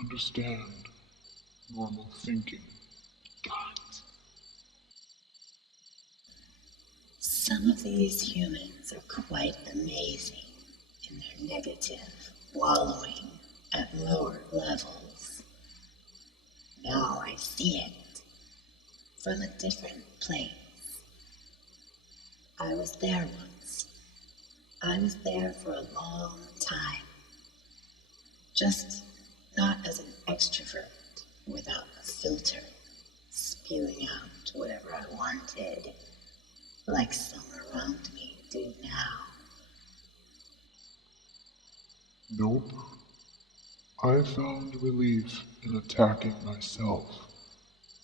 understand normal thinking. God. Some of these humans are quite amazing in their negative wallowing at lower levels. Now I see it from a different place. I was there once. I was there for a long time. Just not as an extrovert without a filter, spewing out whatever I wanted, like some around me do now. Nope. I found relief in attacking myself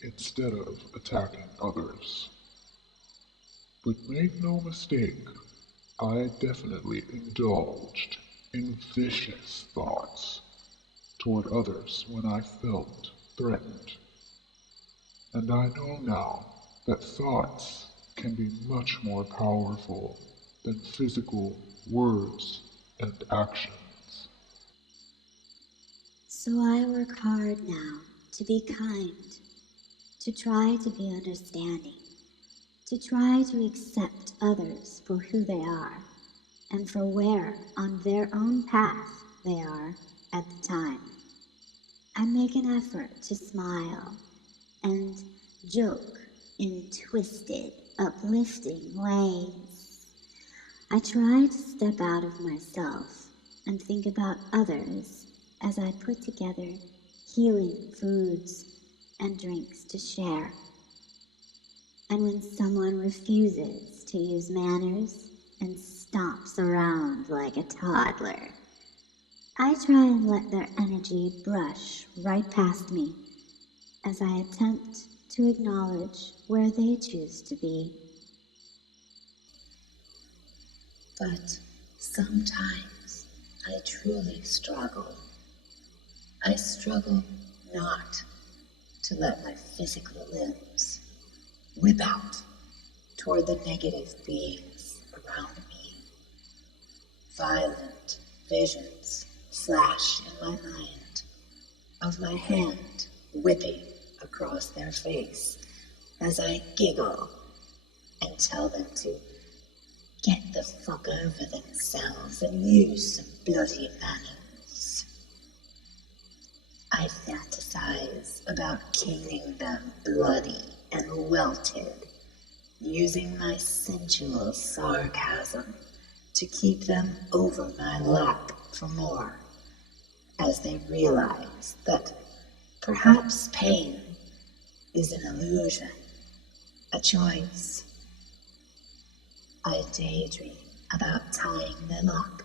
instead of attacking others. But make no mistake, I definitely indulged in vicious thoughts toward others when I felt threatened. And I know now that thoughts can be much more powerful than physical words and actions. So I work hard now to be kind, to try to be understanding, to try to accept others for who they are and for where on their own path they are at the time. I make an effort to smile and joke in twisted, uplifting ways. I try to step out of myself and think about others as I put together healing foods and drinks to share. And when someone refuses to use manners and stomps around like a toddler, I try and let their energy brush right past me as I attempt to acknowledge where they choose to be. But sometimes I truly struggle. I struggle not to let my physical limbs whip out toward the negative beings around me. Violent visions flash in my mind of my hand whipping across their face as I giggle and tell them to get the fuck over themselves and use some bloody manners. I fantasize about caning them bloody and welted, using my sensual sarcasm to keep them over my lap for more, as they realize that perhaps pain is an illusion, a choice. I daydream about tying them up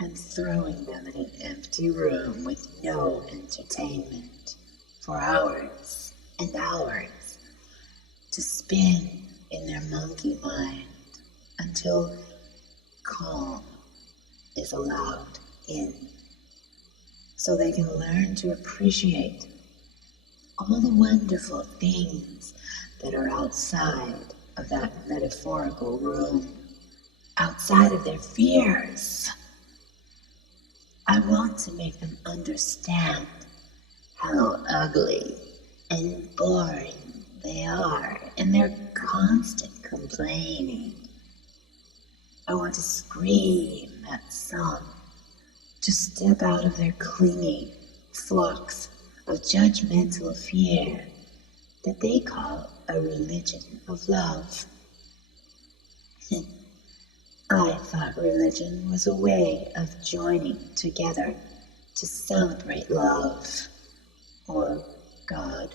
and throwing them in an empty room with no entertainment for hours and hours to spin in their monkey mind until calm is allowed in, so they can learn to appreciate all the wonderful things that are outside of that metaphorical room, outside of their fears. I want to make them understand how ugly and boring they are and their constant complaining. I want to scream at some to step out of their clinging flocks of judgmental fear that they call a religion of love. I thought religion was a way of joining together to celebrate love, or God,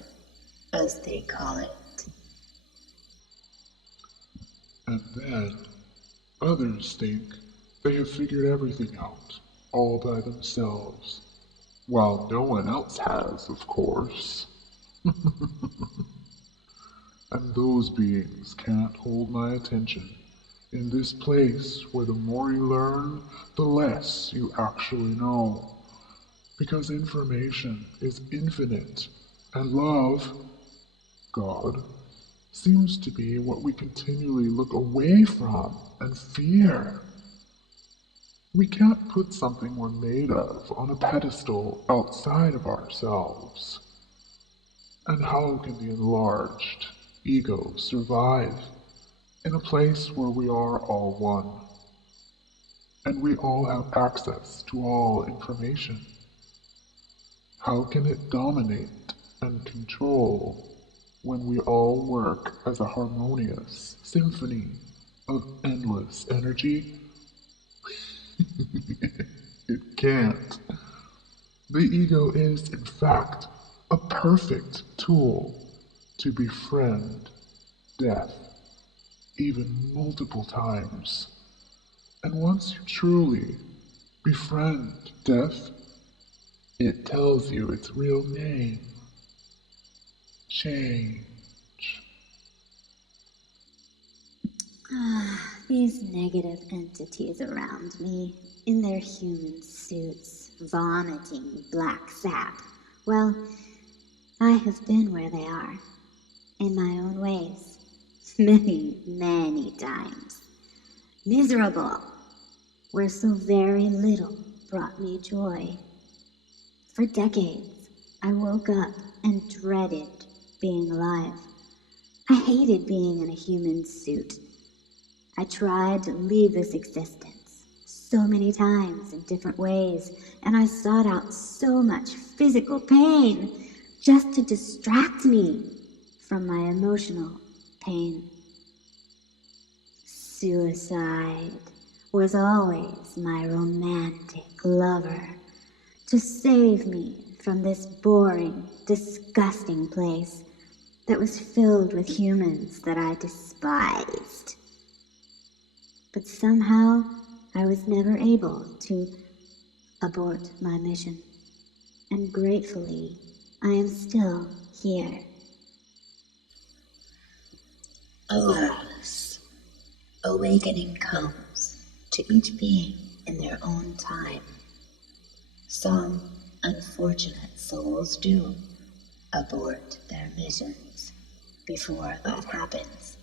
as they call it. And then others think they have figured everything out all by themselves, while no one else has, of course. And those beings can't hold my attention in this place where the more you learn, the less you actually know. Because information is infinite, and love, God, seems to be what we continually look away from and fear. We can't put something we're made of on a pedestal outside of ourselves. And how can the enlarged ego survive in a place where we are all one, and we all have access to all information? How can it dominate and control when we all work as a harmonious symphony of endless energy? It can't. The ego is, in fact, a perfect tool to befriend death, even multiple times. And once you truly befriend death, it tells you its real name. Change. These negative entities around me, in their human suits, vomiting black sap. Well, I have been where they are, in my own ways, many, many times. Miserable, where so very little brought me joy. For decades, I woke up and dreaded being alive. I hated being in a human suit. I tried to leave this existence so many times in different ways, and I sought out so much physical pain just to distract me from my emotional pain. Suicide was always my romantic lover, to save me from this boring, disgusting place that was filled with humans that I despised. But somehow I was never able to abort my mission, and gratefully I am still here. Alas, awakening comes to each being in their own time. Some unfortunate souls do abort their missions before that happens.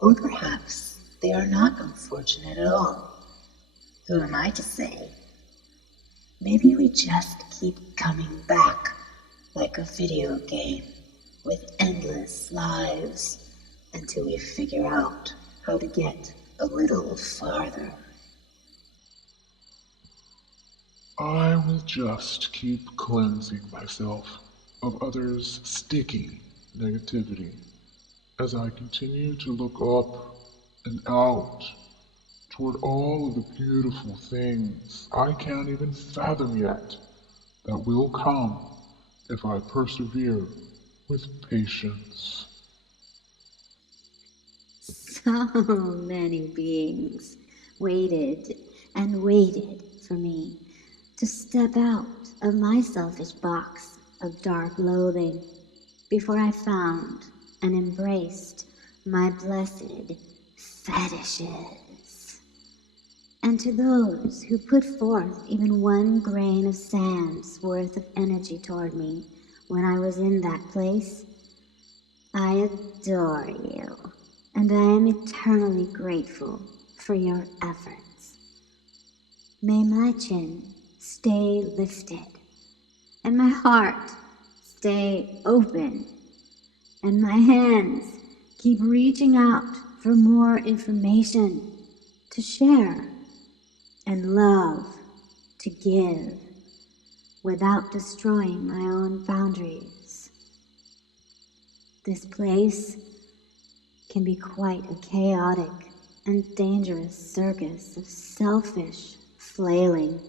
Or perhaps they are not unfortunate at all. Who am I to say? Maybe we just keep coming back like a video game with endless lives until we figure out how to get a little farther. I will just keep cleansing myself of others' sticky negativity as I continue to look up and out toward all of the beautiful things I can't even fathom yet that will come if I persevere with patience. So many beings waited and waited for me to step out of my selfish box of dark loathing before I found and embraced my blessed fetishes. And to those who put forth even one grain of sand's worth of energy toward me when I was in that place, I adore you, and I am eternally grateful for your efforts. May my chin stay lifted, and my heart stay open, and my hands keep reaching out for more information to share and love to give without destroying my own boundaries. This place can be quite a chaotic and dangerous circus of selfish flailing,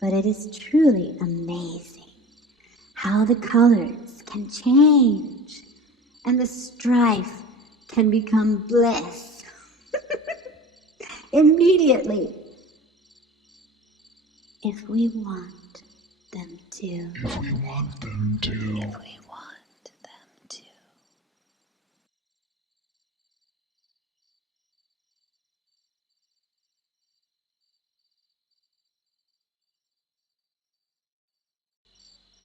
but it is truly amazing how the colors can change and the strife can become bliss immediately if we want them to. If we want them to. If we